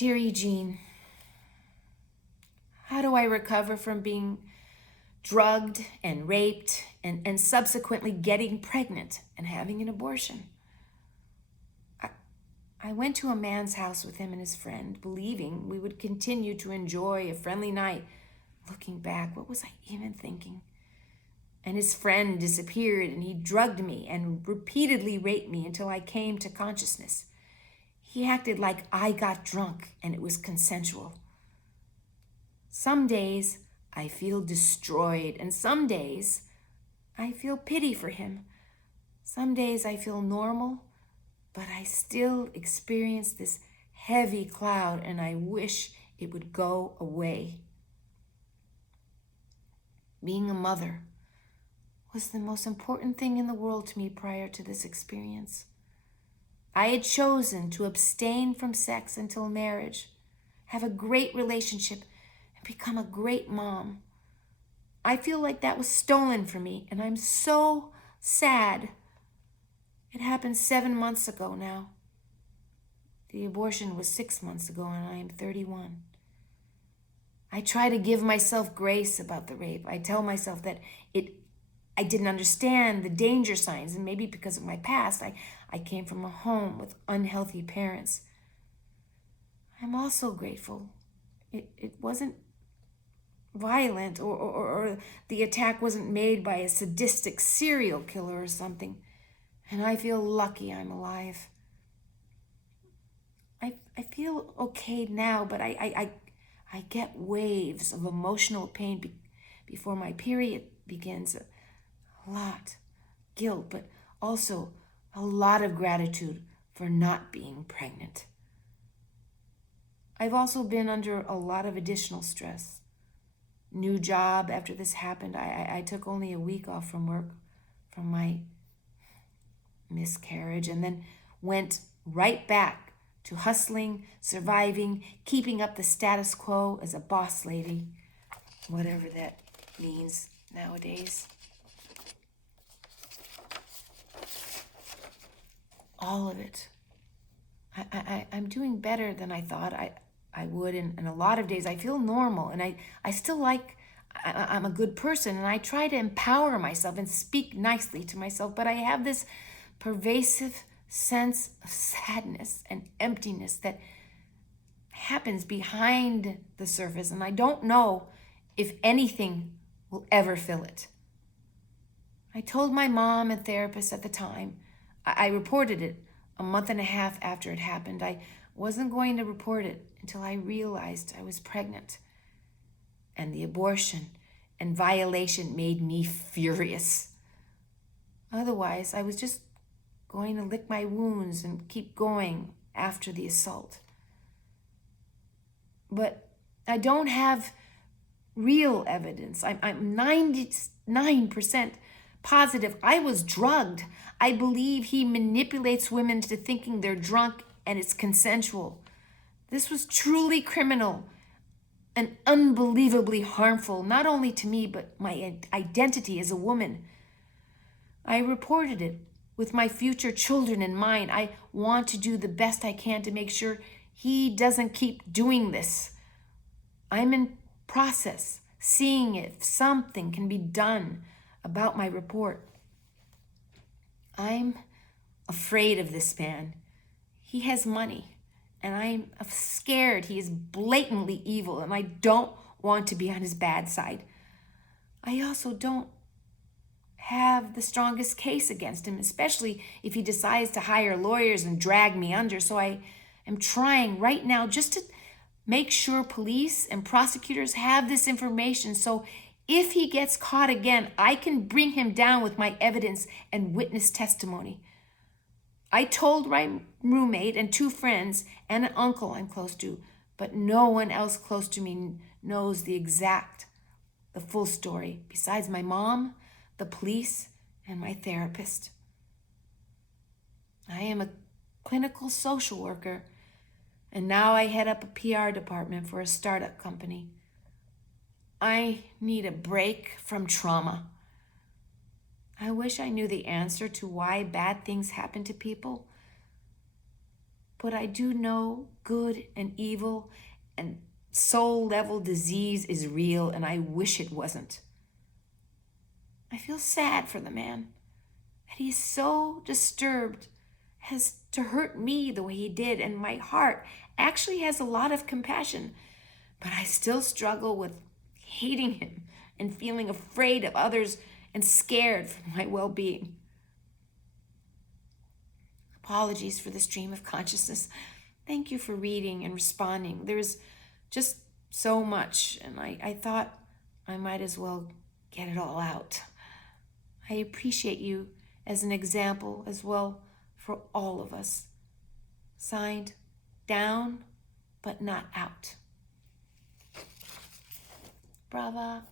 Dear Eugene, how do I recover from being drugged and raped and subsequently getting pregnant and having an abortion? I went to a man's house with him and his friend, believing we would continue to enjoy a friendly night. Looking back, what was I even thinking? And his friend disappeared, and he drugged me and repeatedly raped me until I came to consciousness. He acted like I got drunk and it was consensual. Some days I feel destroyed, and some days I feel pity for him. Some days I feel normal, but I still experience this heavy cloud, and I wish it would go away. Being a mother was the most important thing in the world to me prior to this experience. I had chosen to abstain from sex until marriage, have a great relationship, and become a great mom. I feel like that was stolen from me, and I'm so sad. It happened 7 months ago now. The abortion was 6 months ago, and I am 31. I try to give myself grace about the rape. I tell myself that I didn't understand the danger signs, and maybe because of my past, I came from a home with unhealthy parents. I'm also grateful. It wasn't violent, or the attack wasn't made by a sadistic serial killer or something. And I feel lucky I'm alive. I feel okay now, but I get waves of emotional pain before my period begins. A lot guilt, but also a lot of gratitude for not being pregnant. I've also been under a lot of additional stress. New job after this happened. I took only a week off from work from my miscarriage, and then went right back to hustling, surviving, keeping up the status quo as a boss lady, whatever that means nowadays. All of it. I'm doing better than I thought I would, and a lot of days I feel normal, and I still I'm a good person, and I try to empower myself and speak nicely to myself, but I have this pervasive sense of sadness and emptiness that happens behind the surface, and I don't know if anything will ever fill it. I told my mom and therapist at the time. I reported it a month and a half after it happened. I wasn't going to report it until I realized I was pregnant. And the abortion and violation made me furious. Otherwise, I was just going to lick my wounds and keep going after the assault. But I don't have real evidence. I'm 99% positive I was drugged. I believe he manipulates women into thinking they're drunk and it's consensual. This was truly criminal and unbelievably harmful, not only to me, but my identity as a woman. I reported it with my future children in mind. I want to do the best I can to make sure he doesn't keep doing this. I'm in process, seeing if something can be done about my report. I'm afraid of this man. He has money, and I'm scared he is blatantly evil, and I don't want to be on his bad side. I also don't have the strongest case against him, especially if he decides to hire lawyers and drag me under. So I am trying right now just to make sure police and prosecutors have this information, so if he gets caught again, I can bring him down with my evidence and witness testimony. I told my roommate and 2 friends and an uncle I'm close to, but no one else close to me knows the full story, besides my mom, the police, and my therapist. I am a clinical social worker, and now I head up a PR department for a startup company. I need a break from trauma. I wish I knew the answer to why bad things happen to people. but I do know good and evil and soul-level disease is real, and I wish it wasn't. I feel sad for the man, that he's so disturbed as to hurt me the way he did, and my heart actually has a lot of compassion, but I still struggle with hating him and feeling afraid of others and scared for my well-being. Apologies for the stream of consciousness. Thank you for reading and responding. There's just so much, and I thought I might as well get it all out. I appreciate you as an example as well for all of us. Signed, Down, but not out. Brava.